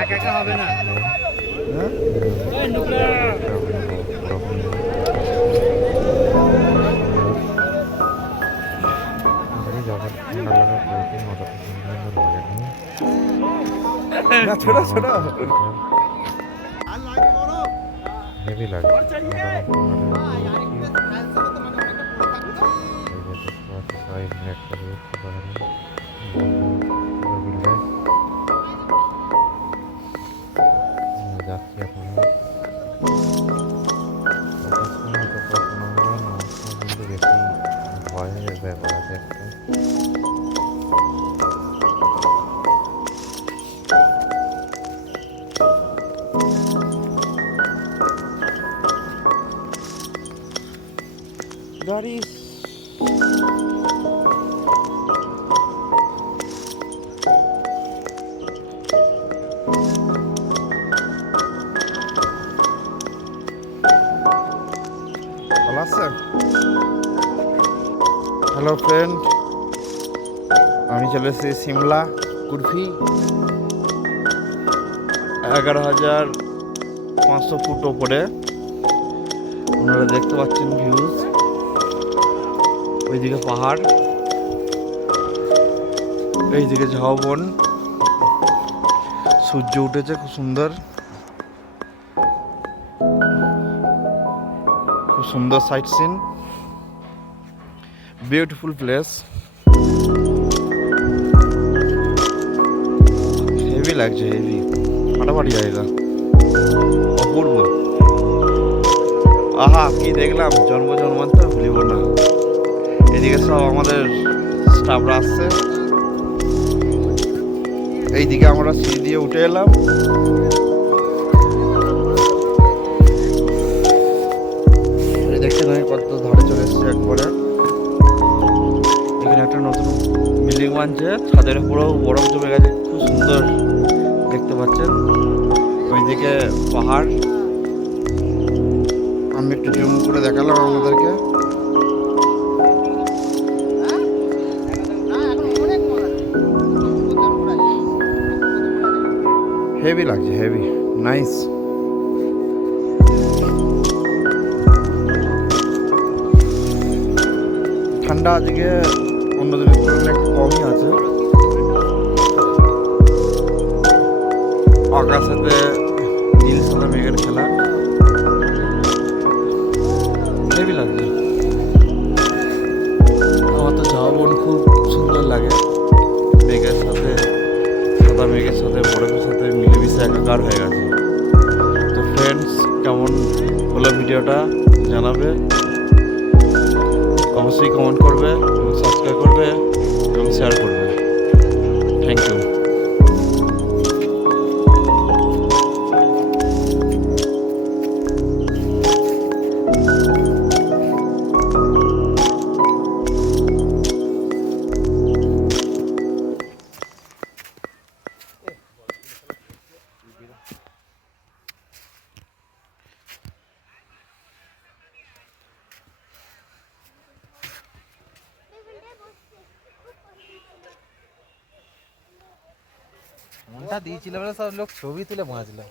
একা একা হবে না। যখন ঠান্ডা লাগা পড়েছে অতটা সুন্দর লাগেনি। ছোট ছোট হেভি লাগে সবাই মিলে একটা রয়েছে বাগানে বন্ধু মিলে যাচ্ছি এখন সময় তো পড়াশোনা হলো না কিন্তু বেশি ভয় হয়ে যায় বাড়াতে একটা গাড়ি ভালো আছেন? হ্যালো ফ্রেন্ড, আমি চলে এসেছি সিমলা কুরফি 11,500 ফুট ওপরে। আপনারা দেখতে পাচ্ছেন ভিউজ, ওইদিকে পাহাড়, এইদিকে ঝাউবন, সূর্য উঠেছে খুব সুন্দর, খুব সুন্দর sight scene, beautiful place, heavy লাগছে, হেভি ফাটাফাটি জায়গা, অপূর্ব। আহা কি দেখলাম, জন্ম জন্মান্তর ভুলিব না। এদিকে সব আমাদের স্টাফরা আসছে, এইদিকে আমরা সিঁড়ি দিয়ে উঠে এলাম। দেখছেন আমি কত ধারে চলে এসেছি একবারে। এখানে একটা নতুন বিল্ডিং বানছে, ছাদের উপরেও বরফ জমে গেছে, খুব সুন্দর দেখতে পাচ্ছেন। ওইদিকে পাহাড়, আমি একটু জুম করে দেখালাম আমাদেরকে। হেভি লাগছে, হেভি নাইস। ঠান্ডা আজকে অন্য দিনের তুলনায় একটু কমই আছে। আকাশেতে নীল সাদা মেঘের খেলা, হেভি লাগছে। আমার তো ঝাউবন খুব সুন্দর লাগে, মেঘের সাথে, সাদা মেঘের সাথে বরফের সাথে মিলেমিশে একাকার হয়ে গেছে। তো ফ্রেন্ডস, কেমন হলো ভিডিওটা জানাবে, অবশ্যই কমেন্ট করবে এবং সাবস্ক্রাইব করবে এবং শেয়ার করবে। Thank you. মনটা দিয়েছিল বলে সব লোক ছবি তুলে বাঁচলো।